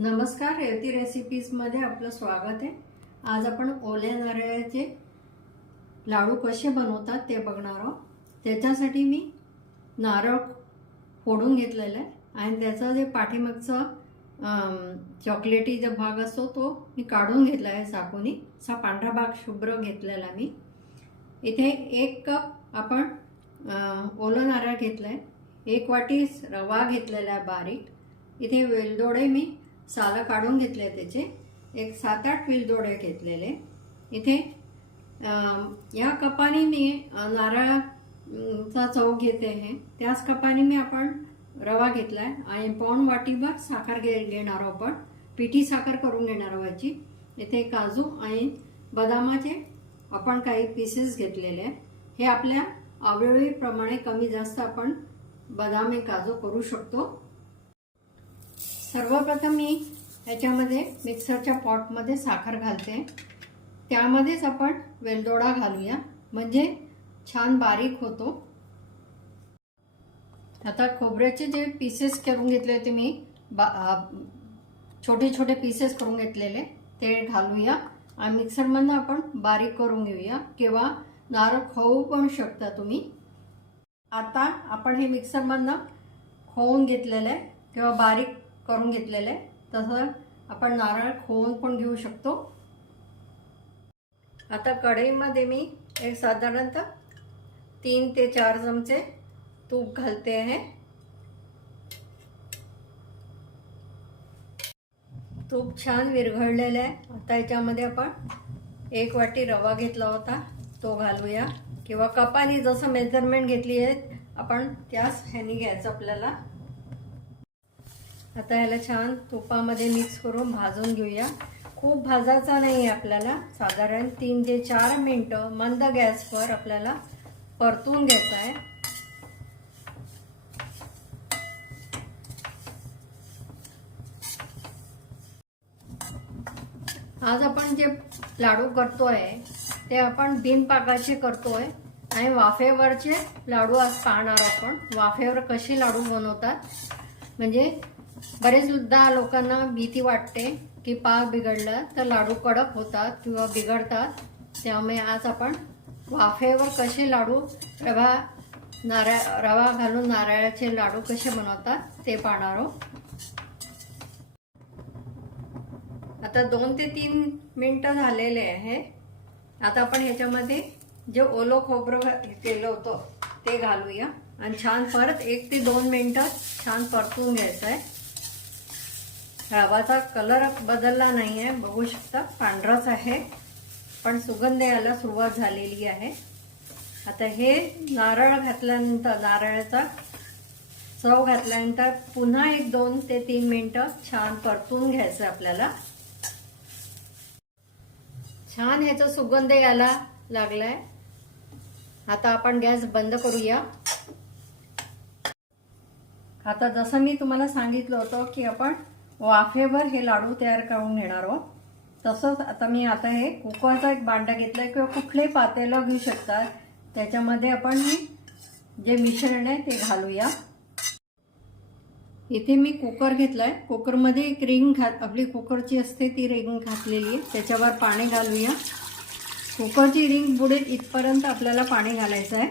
नमस्कार, रेवती रेसिपीजमध्ये आपलं स्वागत आहे। आज आपण ओल्या नारळाचे लाडू कसे बनवतात ते बघणार आहोत। त्याच्यासाठी मी नारळ फोडून घेतलेला आहे आणि त्याचा जे पाठीमागचा चॉकलेटी जो भाग असतो तो मी काढून घेतला आहे। चाकूनी असा पांढरा भाग शुभ्र घेतलेला मी। इथे 1 कप आपण ओलं नारळ घेतलंय, 1 वाटी रवा घेतलेला आहे बारीक। इथे वेलदोडे मी सालं काढून घेतले, त्याचे एक 7-8 वेलदोडे घेतलेले। इथे या कपाने मी नारळाचा चव घेते आहे, त्याच कपाने मी आपण रवा घेतलाय आणि पाऊण वाटीभर साखर घेणार आहोत। आपण पिठी साखर करून घेणार आहोत याची। इथे काजू आणि बदामाचे आपण काही पीसेस घेतलेले आहेत। हे आपल्या आवडीप्रमाणे कमी जास्त आपण बदाम आणि काजू करू शकतो। सर्वप्रथम मी याच्यामध्ये मिक्सरच्या पॉटमध्ये साखर घालते, त्यामध्येच आपण वेलदोडा घालूया म्हणजे छान बारीक होतो। आता खोबऱ्याचे जे पीसेस करून घेतले होते मी, छोटे छोटे पीसेस करून घेतलेले ते घालूया आणि मिक्सरमधून आपण बारीक करून घेऊया, किंवा नारळ खवू पण शकता तुम्ही। आता आपण हे मिक्सरमधून खवून घेतलेलं आहे किंवा बारीक करून घेतलेले, तसं आपण नारळ खोवून पण घेऊ शकतो। आता कढईमध्ये मी एक साधारणतः 3 ते 4 चमचे तूप घालते आहे। तूप छान विरघळलेलं आहे। आता याच्यामध्ये आपण 1 वाटी रवा घेतला होता तो घालूया, किंवा कपाने जसं मेजरमेंट घेतली आहे आपण त्याच ह्यानी घ्यायचं आपल्याला। आता याला छान तुपामध्ये मिक्स करून भाजून घेऊया। खूप भाजायचा नाही आपल्याला, साधारण 3 ते 4 मिनिटं मंद गॅसवर आपल्याला परतून घ्यायचं आहे। आज आपण जे लाडू करतोय ते आपण बिनपाकाचे करतोय आणि वाफेवरचे लाडू आज पाहणार आपण। वाफेवर कसे लाडू बनवतात, म्हणजे बरेचदा लोकांना भीती वाटते की पाक बिघडला तर लाडू कडक होतात किंवा बिघडतात, त्यामुळे आज आपण वाफेवर कसे लाडू रवा घालून नारळाचे लाडू कसे बनवतात ते पाहणार आहोत। आता 2 ते 3 मिनिटं झालेले आहे। आता आपण ह्याच्यामध्ये जे ओलं खोबरं केलं होतं ते घालूया आणि छान परत 1 ते 2 मिनिटं छान परतून घ्यायचं आहे। रवाचा कलर बदलला नाही आहे, बघू शकता पांढराच आहे, पण सुगंध यायला सुरुवात झालेली आहे। आता हे नारळ घातल्यानंतर, नारळाचा चव घातल्यानंतर पुन्हा 1-2 ते 3 मिनिटं छान परतून घ्यायचं आपल्याला। छान ह्याचा सुगंध यायला लागलाय। आता आपण गॅस बंद करूया। आता जसं मी तुम्हाला सांगितलं होतं की आपण वाफेवर हे लाडू तयार करून घेणार आहोत, तसंच आता मी हे कुकरचा एक भांडा घेतलाय किंवा कुठले पातेलं घेऊ शकतात। त्याच्यामध्ये आपण जे मिश्रण आहे ते घालूया। इथे मी कुकर घेतलाय, कुकरमध्ये एक रिंग आपली कुकरची असते ती रिंग घातलेली आहे, त्याच्यावर पाणी घालूया। कुकरची रिंग बुडेल इथपर्यंत आपल्याला पाणी घालायचं आहे।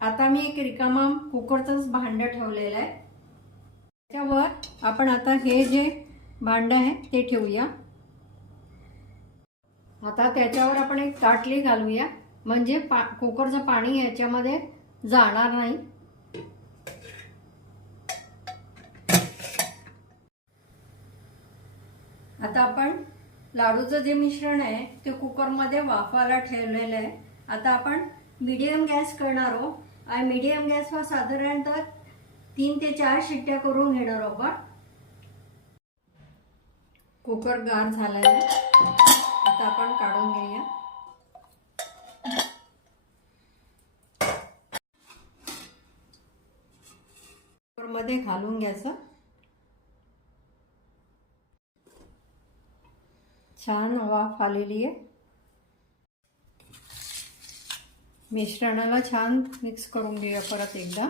आता मी एक रिकामा कुकरचंच भांडं ठेवलेलं आहे, त्याच्यावर आपण आता हे जे भांडं आहे ते ठेवूया। आता त्याच्यावर आपण एक ताटली घालूया, म्हणजे कुकरचं पाणी ह्याच्यामध्ये जाणार नाही। आता आपण लाडूचं जे मिश्रण आहे ते कुकरमध्ये वाफायला ठेवलेलं आहे। आता आपण मीडियम गॅस करणार आहोत आणि मीडियम गॅसवर साधारणतः 3 ते 4 शिट्ट्या करून घेणार आहोत। कुकर गार झालेला आहे, आता आपण काढून घेऊया। कुकरमध्ये घालून घ्यायचं। छान वाफ आलेली आहे। मिश्रणाला छान मिक्स करून घेऊया परत एकदा।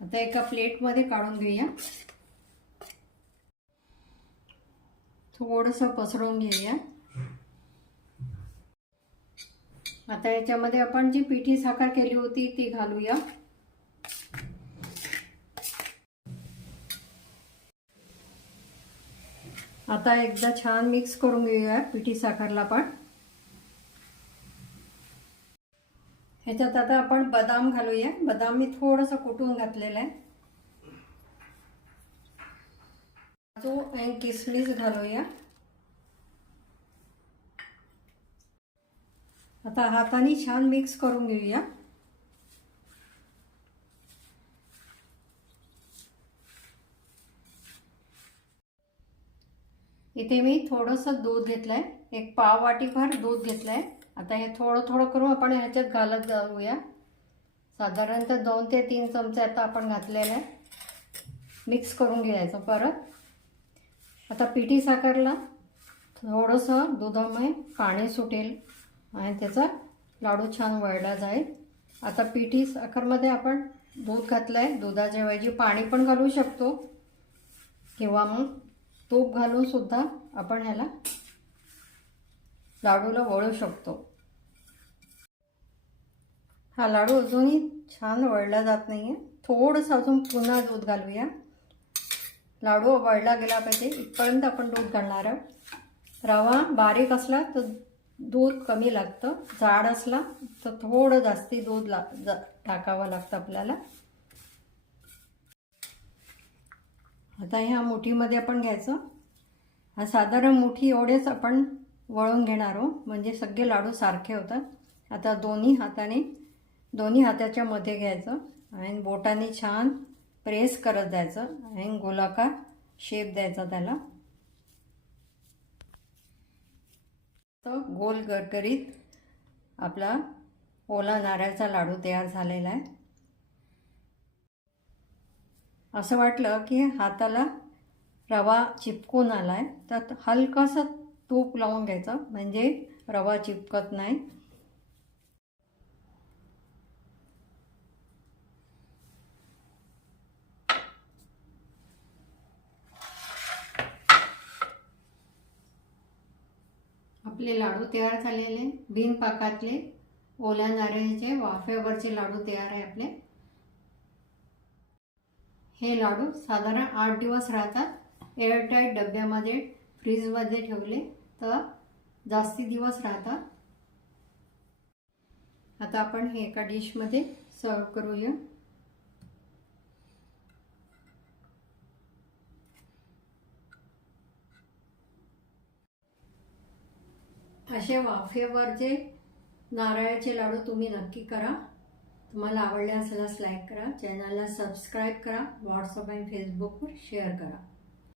आता एका प्लेटमध्ये काढून घेऊया. थोडंसं पसरवून घेऊया. आता याच्यामध्ये आपण जी पिठी साखर केली होती ती घालूया. आता एकदा छान मिक्स करून घेऊया पिठी साखरला पण. ह्याच्यात आता आपण बदाम घालूया. बदाम मी थोडंसं कुटून घातलेलं आहे. काजू आणि किसमिस घालूया. आता हाताने छान मिक्स करून घेऊया. इथे मी थोडंसं दूध घेतलंय, एक पाव वाटीभर दूध घेतलंय. आता हे थोडं थोडं करून आपण ह्याच्यात घालत जाऊया. साधारणतः 2 ते 3 चमचे आता आपण घातलेले आहे. मिक्स करून घ्यायचं परत. आता पिठी साखरला थोडंसं दुधामुळे पाणी सुटेल आणि त्याचा लाडू छान वळला जाईल. आता पिठी साखरमध्ये आपण दूध घातलं आहे. दुधाच्या ऐवजी पाणी पण घालू शकतो किंवा मग तूप घालून सुद्धा आपण ह्याला लाडूला वळू शकतो. हा लाडू अजूनही छान वळला जात नाही आहे. थोडंसं अजून पुन्हा दूध घालूया. लाडू वळला गेला पाहिजे इथपर्यंत आपण दूध घालणार आहोत. रवा बारीक असला तर दूध कमी लागतं, जाड असला तर थोडं जास्ती दूध टाकावं लागतं आपल्याला. आता ह्या मुठीमध्ये आपण घ्यायचं. हा साधारण मुठी एवढेच आपण वळून घेणार आहोत म्हणजे सगळे लाडू सारखे होतात. आता दोन्ही हाताच्या मध्ये घ्यायचं आणि बोटाने छान प्रेस करत जायचं आणि गोलाकार शेप द्यायचा त्याला. तो गोल गरगरीत आपला ओला नारळाचा लाडू तयार झालेला आहे. असं वाटलं की हाताला रवा चिपकून आलाय तर हलकासा तूप लावून घ्यायचं म्हणजे रवा चिपकत नाही. आपले लाडू तयार झालेले, बिनपाकातले ओल्या नारळाचे वाफेवरचे लाडू तयार आहे आपले. हे लाडू साधारण 8 दिवस राहतात. एअरटाईट डब्यामध्ये फ्रीजमध्ये ठेवले तर जास्ती दिवस राहतात. आता आपण हे एका डिशमध्ये सर्व करूया. असे वाफेवरचे नारळाचे लाडू तुम्ही नक्की करा. तुम्हाला आवडले असेल लाईक करा, चॅनलला सबस्क्राईब करा, व्हॉट्सअप आणि फेसबुकवर शेअर करा.